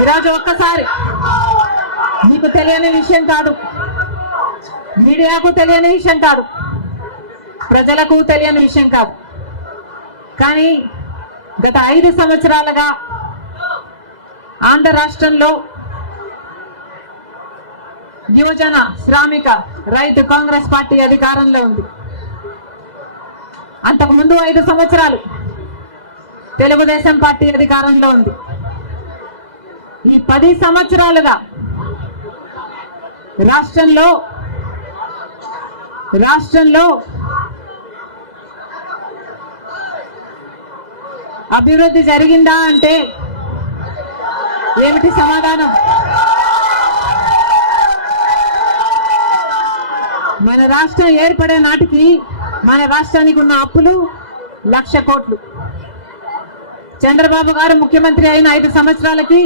ఈరోజు ఒక్కసారి మీకు తెలియని విషయం కాదు, మీడియాకు తెలియని విషయం కాదు, ప్రజలకు తెలియని విషయం కాదు. కానీ గత 5 సంవత్సరాలుగా ఆంధ్ర రాష్ట్రంలో యువజన శ్రామిక రైతు కాంగ్రెస్ పార్టీ అధికారంలో ఉంది. అంతకుముందు 5 సంవత్సరాలు తెలుగుదేశం పార్టీ అధికారంలో ఉంది. ఈ 10 సంవత్సరాలుగా రాష్ట్రంలో అభివృద్ధి జరిగిందా అంటే ఏమిటి సమాధానం? మన రాష్ట్రం ఏర్పడే నాటికి మన రాష్ట్రానికి ఉన్న అప్పులు 1,00,000 కోట్లు. చంద్రబాబు గారు ముఖ్యమంత్రి అయిన 5 సంవత్సరాలకి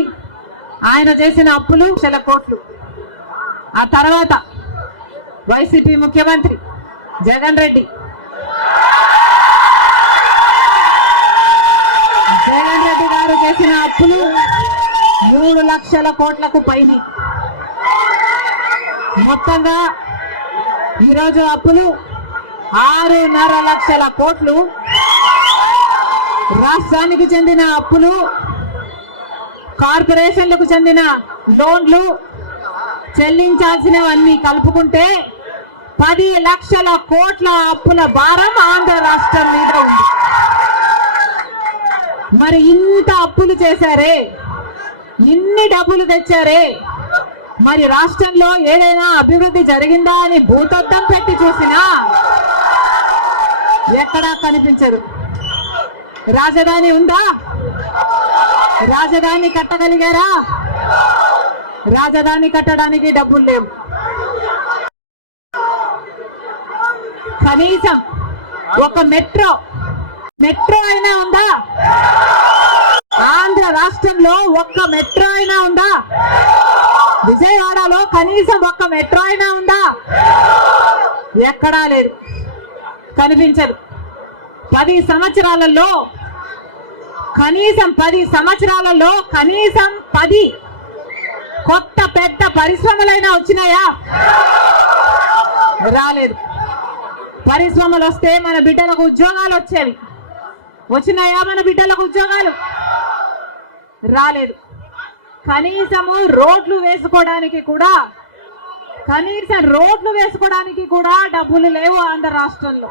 ఆయన చేసిన అప్పులు 1,00,000 కోట్లు. ఆ తర్వాత వైసీపీ ముఖ్యమంత్రి జగన్ రెడ్డి గారు చేసిన అప్పులు 3,00,000 కోట్లకు పైన. మొత్తంగా ఈరోజు అప్పులు 6.5 లక్షల కోట్లు. రాష్ట్రానికి చెందిన అప్పులు, కార్పొరేషన్లకు చెందిన లోన్లు చెల్లించాల్సినవన్నీ కలుపుకుంటే 10 లక్షల కోట్ల అప్పుల భారం ఆంధ్ర రాష్ట్రం మీద ఉంది. మరి ఇంత అప్పులు చేశారే, ఇన్ని డబ్బులు తెచ్చారే, మరి రాష్ట్రంలో ఏదైనా అభివృద్ధి జరిగిందా అని భూతద్దం పెట్టి చూసినా ఎక్కడా కనిపించదు. రాజధాని ఉందా? రాజధాని కట్టగలిగారా? రాజధాని కట్టడానికి డబ్బులు లేవు. కనీసం ఒక మెట్రో అయినా ఉందా? ఆంధ్ర రాష్ట్రంలో ఒక్క మెట్రో అయినా ఉందా? విజయవాడలో కనీసం ఒక్క మెట్రో అయినా ఉందా? ఎక్కడా లేదు, కనిపించదు. 10 సంవత్సరాలలో కనీసం 10 కొత్త పెద్ద పరిశ్రమలైనా వచ్చినాయా? రాలేదు. పరిశ్రమలు వస్తే మన బిడ్డలకు ఉద్యోగాలు వచ్చేవి. వచ్చినాయా మన బిడ్డలకు ఉద్యోగాలు? రాలేదు. కనీసం రోడ్లు వేసుకోవడానికి కూడా డబ్బులు లేవు ఆంధ్ర రాష్ట్రంలో.